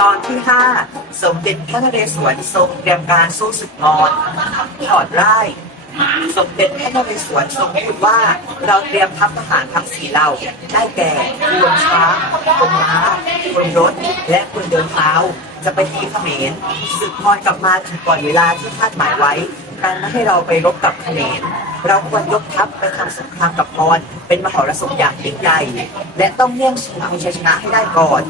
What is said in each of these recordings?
ตอนที่5สมเด็จพระนเรศวรทรงเตรียมการสู้ศึกมอญถอดไร่สมเด็จพระนเรศวรทรงพูดว่าเราเตรียมทัพทหารทั้งสี่เหล่าได้แก่ลมช้างลมม้าลมรถ และปืนเดินเท้า จะไปตีเขมรศึกมอญกลับมาถึงก่อนเวลาที่คาดหมายไว้การไม่ให้เราไปรบกับเขมรเราควรยกทัพไปทำสงครามกับมอญเป็นมหรสพอย่างยิ่งใหญ่ และต้องแย่ยงชิงเอาชัยชนะให้ได้ก่อน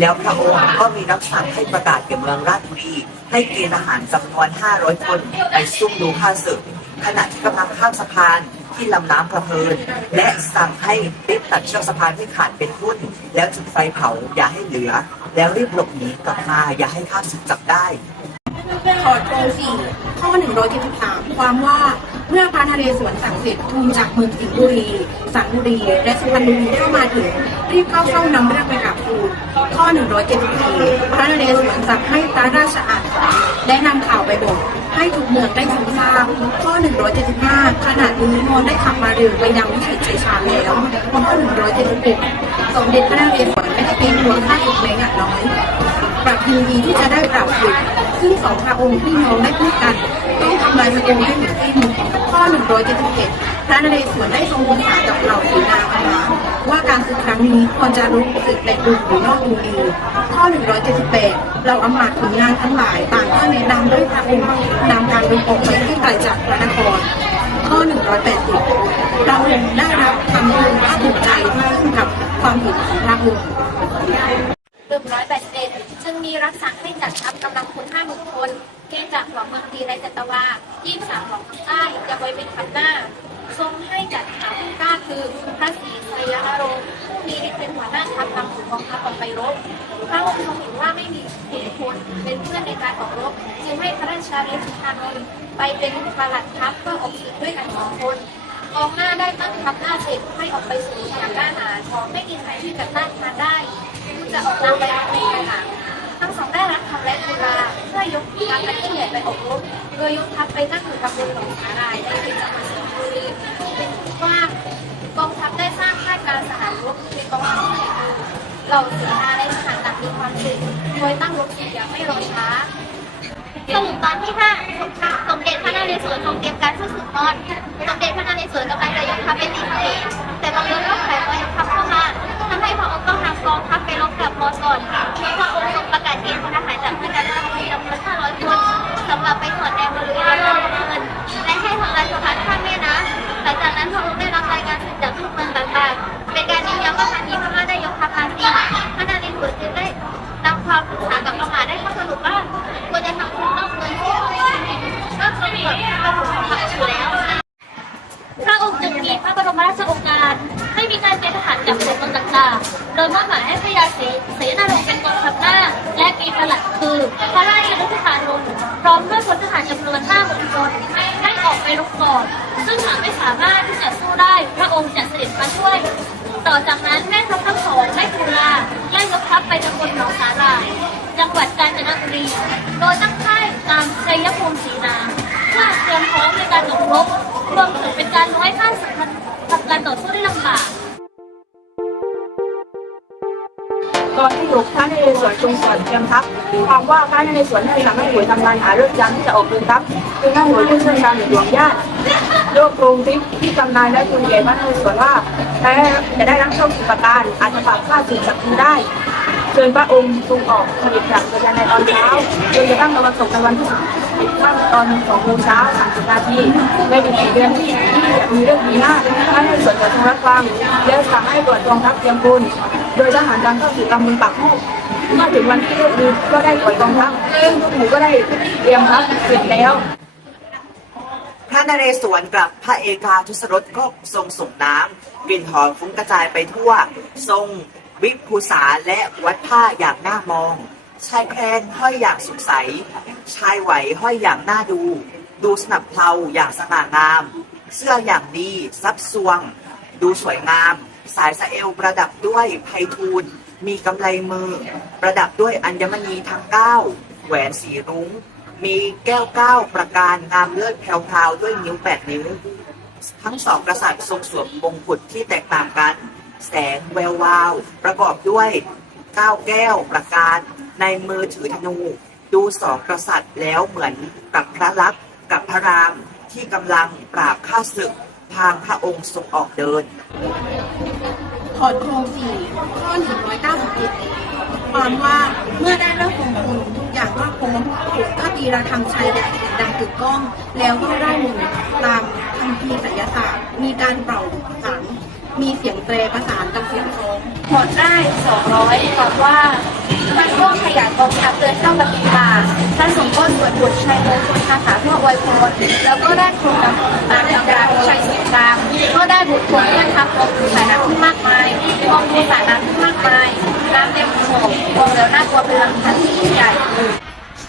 แล้วพระองค์ก็มีรับสั่งให้ประกาศแก่เมืองราชบุรี ให้เกณฑ์ทหารจำนวน 500 คนไปซุ่มดูข้าศึก ขณะที่กำลังข้ามสะพานที่ลำน้ำกระเพลิน และสั่งให้รีบตัดเชือกสะพานที่ขาดเป็นหุ้น แล้วจุดไฟเผาอย่าให้เหลือ แล้วรีบหลบหนีกลับมาอย่าให้ข้าศึกจับได้ถอดกรงสี่ข้อ 173 ความว่าเมื่อพระนเรศวรสั่งเสร็จทูลจากเมืองสิงห์บุรี สังบุรี และสุพรรณบุรีเข้ามาถึงรีบเข้าเฝ้านำเรื่องไปกราบทูล ข้อ 174พระนเรศวรสั่งให้พระราชอาณาและนำข่าวไปบอกให้ทุกเมืองได้ทราบข้อ 175ขณะนี้มนได้ขับมาเร็วไปยังวิเศษชัยชาแล้วข้อ 176 สมเด็จพระนเรศวรไม่ได้เป็นหัวข้าศึกแม้หน้อยปรับยินดีที่จะได้ปรับฝึกซึ่งสองพระองค์ที่น้องได้พูดกันต้องทำลายศัตรูให้หมดสิ้นข้อ 177 พระนเรศวรได้ทรงปรึกษากับเหล่าเสนาคณะว่ากา ครั้งนี้ควรจะรุกศึกในกรุงหรือนอกกรุงดี ข้อ 178 เราอำมาตย์ขุนนางทั้งหลายต่างก็แนะนำด้วยพระองค์นำการรุกออกไปให้ไกลจากพระนคร ข้อ 180 เราได้รับคำทูลว่าถูกใจซึ่งกับความเห็นของพระองค์หนึ่งร้อยแปดสิบเอ็ดจึงมีรับสั่งให้จัดทัพกำลังพลห้าหมื่นคน เกณฑ์จากหัวเมืองตีไรจัตวายี่สามของใต้จะไว้เป็นขันหน้า ทรงให้จัดหาผู้กล้าคือพระศรีสยนรงค์ผู้มีฤทธิ์เป็น หัวหน้าทัพนำกองทัพออกไปรบพระองค์ทรงเห็นว่าไม่มีเหตุผลเป็นเพื่อนในการออกรบจึงให้พระราชาฤทธิ์ธานนท์ไปเป็นปลัดทัพเพื่อออกศึกด้วยกันสองคนกองหน้าได้ตั้งทัพหน้าเสร็จให้ออกไปสู่ทางด้านหาไม่มีใครที่จะต้านทานได้จะออกนำไปในทหารทั้งสองได้รับคำและทูลาเพื่อยกทัพอันยิ่งใหญ่ไปออกรบโดยยกทัพไปตั้งอยู่ตำบลหนองสาหร่ายในเขตจังหวัดสิงห์บุรีเป็นกว้าง การสหารรบในกองทัพใหญ่เหล่าเสนาและทหารต่างมีความสุขโดยตั้งรบศึกอย่างไม่รอช้าสรุปตอนที่ห้าสมเด็จพระนเรศวรทรงเตรียมการสู้ศึกมอญสมเด็จพระนเรศวรกำลังจะยกทัพไปตีเขมรแต่บังเอิญว่าแขกก็ยกทัพเข้ามาทำให้พระองค์ต้องนำกองทัพไปรบกับมอญก่อนพระองค์ทรงประกาศเกณฑ์ทหารจากเพื่อนกันจำนวน500คนสำหรับไปสอดแนมบริเวณเมืองเงินและให้ทำลายสะพานข้ามแม่น้ำหลังจากนั้นพระองค์ได้รับรายงานจาก พร้อมด้วยพลทหารจำนวน5 0,000คนให้ออกไปรบก่อน ซึ่งหากไม่สามารถที่จะสู้ได้พระองค์จะเสด็จมาช่วย ต่อจากนั้นแม่ทัพทั้งสองได้ทูลาไล่ยกทัพไปตำบลหนองสาหร่าย จังหวัดกาญจนบุรี โดยตั้งค่ายตามชัยภูมิศรีนาเพื่อเตรียมพร้อมในการออกรบรวมถึงเป็นการน้อยค่าสำคัญทำการต่อสู้ได้ลำบาก ตอนที่หกพระนเรศวรทรงสอนเตรียมทัพความว่าพระนเรศวรได้สั่งให้หวยทำงานหาเรื่องจำที่จะออกเดินทัพคือหน้าหน่วยผู้เชี่ยวชาญหรือหลวงญาติโยกโครงทิพย์ที่กำนายและทูลแก่พระนเรศวรว่าแพ้จะได้รับโชคสุประการอาจจะฝากข้าศึกศักดิ์ได้เชิญพระองค์ทรงออกผลิตจากเวลาในตอนเช้าจนกระทั่งตะวันตกในวันที่สิบค่ำตอนสองโมงเช้าสามสิบนาทีในอีกสี่เดือนที่ที่จะมีเรื่องดีมากพระนเรศวรจะทรงรับฟังและสั่งให้ตรวจกองทัพเตรียมพล โดยทหารดังเข้าสู่ตำบลปากมูกเมื่อถึงวันที่ลิกดีก็ได้ตรวจกองทัพซึ่งทุกหมูก็ได้เตรียมทัพเสร็จแล้วพระนเรศวรกับพระเอกาทศรสก็ทรงส่งน้ำกลิ่นหอมฟุ้งกระจายไปทั่ว ทรงวิภูษาและวัดผ้าอย่างน่ามอง ชายแครนห้อยอย่างสุขใส ชายไหวห้อยอย่างน่าดู ดูสนับเพลาอย่างสง่างาม เสื้ออย่างดีซับซวง ดูสวยงาม สายสะเอวประดับด้วยไพทูลมีกำไลมือ ประดับด้วยอัญมณีทั้งเก้าแหวนสีรุ้ง มีแก้วเก้าประการงามเลิศแพรวๆด้วยนิ้วแปดนิ้ว ทั้งสองกษัตริย์ทรงสวมมงกุฎที่แตกต่างกัน แสงแวววาว ประกอบด้วยเก้าแก้วประการในมือถือธนู ดูสองกษัตริย์แล้วเหมือนกับพระลักษมณ์กับพระรามที่กำลังปราบข้าศึก ทางพระองค์ทรงออกเดิน ถอดโครงสี่ข้อ191ความว่าเมื่อได้เลิกคงคุณทุกอย่างก็พร้อมก็ตีระฆังชัยแดงดังกึกก้อง แล้วก็ได้หนึ่งตามคัมภีร์ไสยศาสตร์ มีการเป่าสังมีเสียงแตรประสานกับเสียงท้องถอดได้200บอกว่าท่านร่วมขยายกองทัพเดินเข้าปฏิบัติท่านสมโภชส วดบทชัยมงคลคาถาเพื่ออวยพรแล้วก็ได้โครงนำตามตำราชัยสงครามก็ได้บุตรผลเพื่อนทัพมองสายน้ำขึ้นมากมายมองดูสายน้ำขึ้นมากมายน้ำเต็มโขงมองแล้วน่ากลัวเป็นลำธารที่ยิ่งใหญ่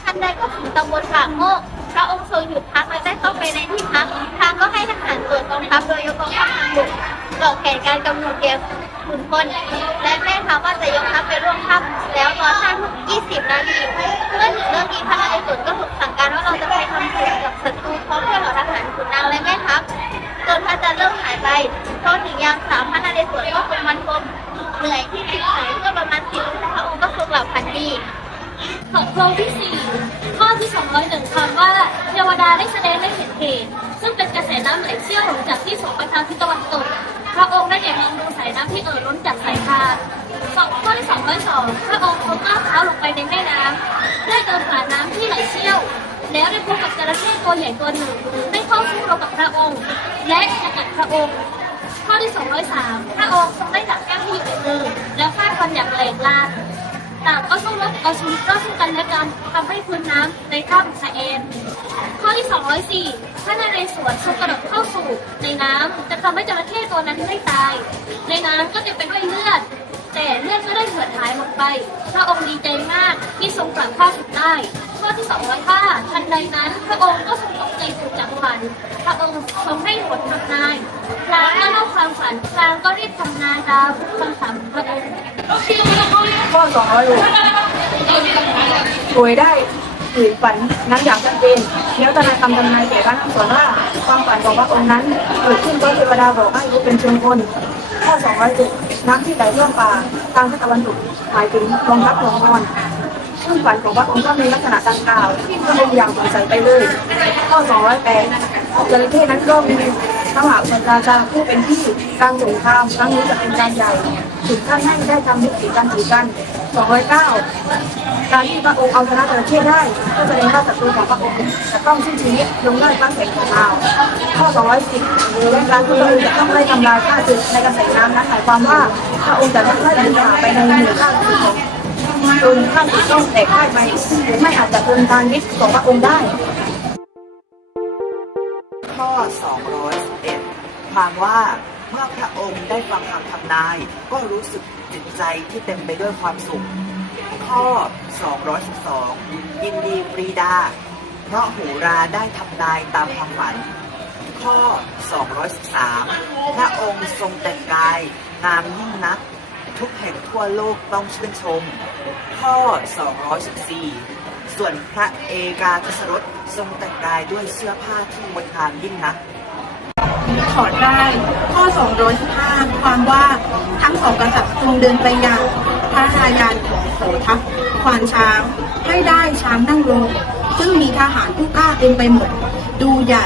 ทันใดก็ถึงตำบลปากโมกพระองค์ทรงหยุดพักและได้เข้าไปในที่พักทางก็ให้ทหารตรวจกองทัพโดยยกกองทัพทางบกบอกแผนการกำหนดเกียร ขุนพลและแม่ทัพว่าจะยกทัพไปร่วมทัพแล้วตอนห้าทุ่มยี่สิบนาทีเมื่อถึงเรื่องนี้พระนเรศวรก็ถูกสั่งการว่าเราจะไปทำศึกกับศัตรูพร้อมด้วยเหล่าทหารขุนนางและแม่ทัพจนพระจันทร์เริ่มหายไปพอถึงยามสามพระนเรศวรก็ทรงมันคมเหนื่อยที่ติดหายเมื่อประมาณสิบพระองค์ก็ทรงหลับพันดีบทโครงที่4ข้อที่201คำว่าเทวดาได้แสดงให้เห็นเหตุซึ่งเป็นกระแสน้ำไหลเชี่ยวจากที่สูงไปทางทิศตะวันตก พระองค์ได้แก่มองดูสายน้ำที่เอ่อล้นจากสายทานสองข้อที่202พระองค์ทรงก้าวเท้าลงไปในแม่น้ำได้เดินผ่านน้ำที่ไหลเชี่ยว แล้วได้พบกับจระเข้ตัวใหญ่ตัวหนึ่งได้เข้าสู้รบกับพระองค์ และจะกัดพระองค์ ข้อที่203พระองค์ทรงได้จับแก้วที่อยู่ในมือแล้วฟาดฟันอย่างแรงกล้าต่างก็สู้รบเอาชีวิตรอดซึ่งกันและกันทำให้พื้นน้ำในถ้ำสะเอนข้อที่204ะนเรศวรทรงกระโดดเข้าสู่ในน้ำจะทำให้จระเข้ตัวนั้นไม่ตาย ในน้ำก็จะเป็นด้วยเลือด แต่เลือดก็ได้เหือดหายหมดไป พระองค์ดีใจมากที่ทรงปราบข้าศึกได้ข้อที่205ทันใดนั้น พระองค์ก็ทรงตกใจถูกจากฝัน พระองค์ทรงให้ผลทำนายพรางก็เล่าความฝันพรางก็รีบทำนายตามคำถามของพระองค์ข้อสองร้อยหกโดยได้ สื่อฝันนั้นอย่างชัดเจนแล้วทนายคำทำนายแก่พระนางสวนว่าความฝันของพระองค์นั้นเกิดขึ้นเพราะเทวดาบอกให้รู้เป็นเชิงคนข้อสองร้อยเจ็ดน้ำที่ไหลท่วมป่าทางทิศตะวันตกหมายถึงกองทัพของมอญซึ่งฝันของพระองค์ก็มีลักษณะดังกล่าวก็เป็นองค์ย่างสงสัยไปเลย ข้อสองร้อยแปดจระเข้นั้นก็มีพระมหาสัจจาผู้เป็นที่กลารสงครามครั้งนี้จะเป็นการใหญ่ถึงขั้นให้ได้ทำยุติการถือกัน 209การที่พระองค์เอาชนะจระเข้ได้ก็แสดงว่าศัตรูของพระองค์จะต้องสิ้นชีวิตลงด้วยพระแสงของเราข้อ 210และการที่พระองค์จะต้องไล่ทำลายข้าศึกในกระแสน้ำนั้นหมายความว่าพระองค์จะต้องไล่บุญหาไปในหมู่ข้าศึกของจนข้าศึกต้องแตกพ่ายไปหรือไม่อาจจะเป็นการยึดของพระองค์ได้ข้อ 211 ความว่า เมื่อพระองค์ได้ฟังคำทำนาย ก็รู้สึกจิตใจที่เต็มไปด้วยความสุข ข้อ 212 ยินดีปรีดา เพราะหูราได้ทำนายตามความฝัน ข้อ 213 พระองค์ทรงแต่งกาย งามยิ่งนัก ทุกแห่งทั่วโลกต้องชื่นชม ข้อ 214 ส่วนพระเอกาทศรสทรงแต่งกายด้วยเสื้อผ้าที่งดงามยิ่งนัก ถอดได้ ข้อ 215 ความว่าทั้งสองกษัตริย์ทรงเดินไปยังพระรายานของโสทัพควานช้างให้ได้ช้างนั่งลง ซึ่งมีทหารผู้กล้าเต็มไปหมด ดูใหญ่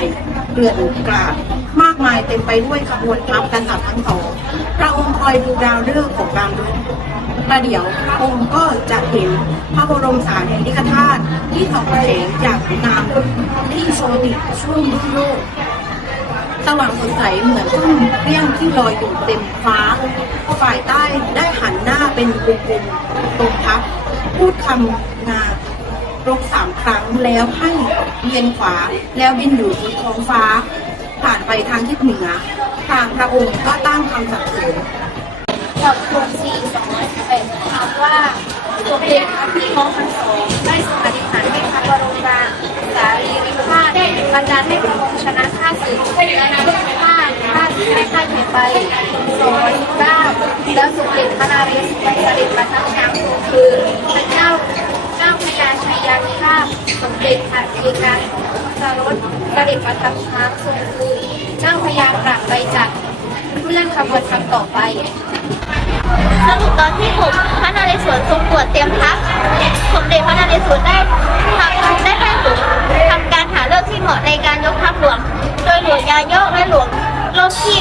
เกลื่อนกราดมากมายเต็มไปด้วยขบวนทัพกษัตริย์ทั้งสอง พระองค์คอยดูดาวฤกษ์ของการรบประเดี๋ยวพระองค์ก็จะเห็นพระบรมสารีริกธาตุที่สองแสงจากงามที่โชติช่วงรุ่งโรจน์ สว่างสดใสเหมือนทุ่งเรี้ยงที่ลอยอยู่เต็มฟ้า ฝ่ายใต้ได้หันหน้าเป็นวงกลมตรงทัพพูดคำงารบสามครั้งแล้วให้เวียนขวาแล้วบินอยู่บนท้องฟ้า ผ่านไปทางทิศเหนือ ทางพระองค์ก็ตั้งคำสั่งเสริญถอดโครงสี่211คำว่าสมเด็จพระพี่น้องทั้งสองได้ บันดาลให้พระองค์ชนะข้าศึกและนำข้าข้าศึกให้ข้าเห็นไป219แล้วสมเด็จพระนเรศวรสด็จประทับช้างทรงคือพระเจ้าเจ้าพระยาชัยยาธิราชสมเด็จพระเอกาสารสเสด็จประทับช้างทรงคือเจ้าพระยากลับไปจากเรื่องขบวนทัพต่อไปสรุปตอนที่6พระนเรศวรทรงตรวจเตรียมทัพ หลวงยาโยกและหลวงโลกี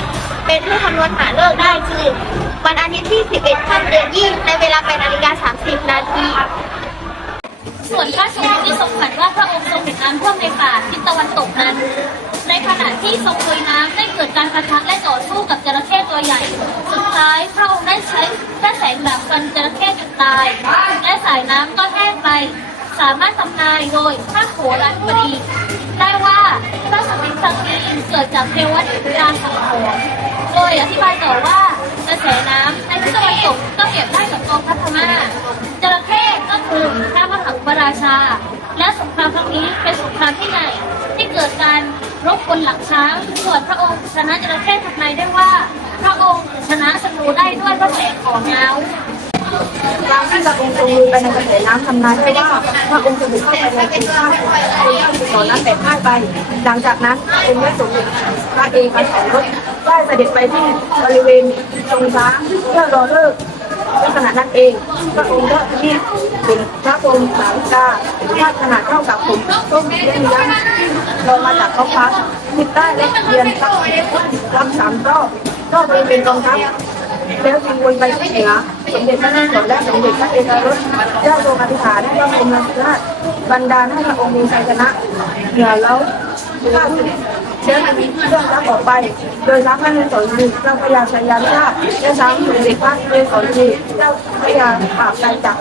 เป็นผู้คำนวณหาเลิกได้คือ วันอาทิตย์ที่ 11ค่ำเดือนยี่ในเวลา8นาฬิกา30 นาทีส่วนพระชนที่ทรงฝันว่าพระองค์ทรงเห็นน้ำท่วมในป่าทิศตะวันตกนั้น ในขณะที่ทรงลุยน้ำได้เกิดการประทะและต่อสู้กับจระเข้ตัวใหญ่ สุดท้ายพระองค์ได้ใช้พระแสงดาบฟันจระเข้จนตาย และสายน้ำก็แห้งไป สามารถทำนายโดยพระโหราธิบดีได้ว่าพระสมิงครั้งนี้ เกิดจากเทวดาสังหรณ์โดยอธิบายต่อว่ากระแสน้ำในทิศตะวันตกก็เปรียบได้กับกองพัทมาจระเข้ก็คือพระมหาอุปราชา และสงครามครั้งนี้เป็นสงครามที่ใหญ่ที่เกิดการรบบนหลังช้างส่วนพระองค์ชนะจระเข้ทำนายได้ว่า พระองค์ชนะศัตรูได้ด้วยพระแสงของเงา ตามที่พระองค์ทรงลุยไปในกระแสน้ำทำนายได้ว่าพระองค์จะบุกเข้าไปในกรุงข้าวคนข้าวสุสอนนั้นแต่พ่ายไป หลังจากนั้นองค์ได้สมเด็จพระเอกอันรถได้เสด็จไปที่บริเวณตรงช้างเพื่อรอเลิกในขณะนั้นเองพระองค์ก็ที่เป็นพระพรหมสาวิกาภาพขนาดเท่ากับผมต้มเลี้ยงยักษ์ลงมาจากท้องฟ้าทิศใต้และเยือนทัพรับสามรอบรอบบริเวณกองทัพ แล้วจึงวนไปที่เหนือสมเด็จพระนางสนและสมเด็จพระเอกรสได้ทรงอธิษฐานให้พระองค์ราชบันดาลให้พระองค์มีชัยชนะเหนือแล้วข้าศึกเชื้อมีเครื่องรับออกไป โดยช้างพระนเรศวรมีเจ้าพระยาชัยยานุราชและสางสมเด็จพระนเรศารมีเจ้าพระยาปราบใจจักร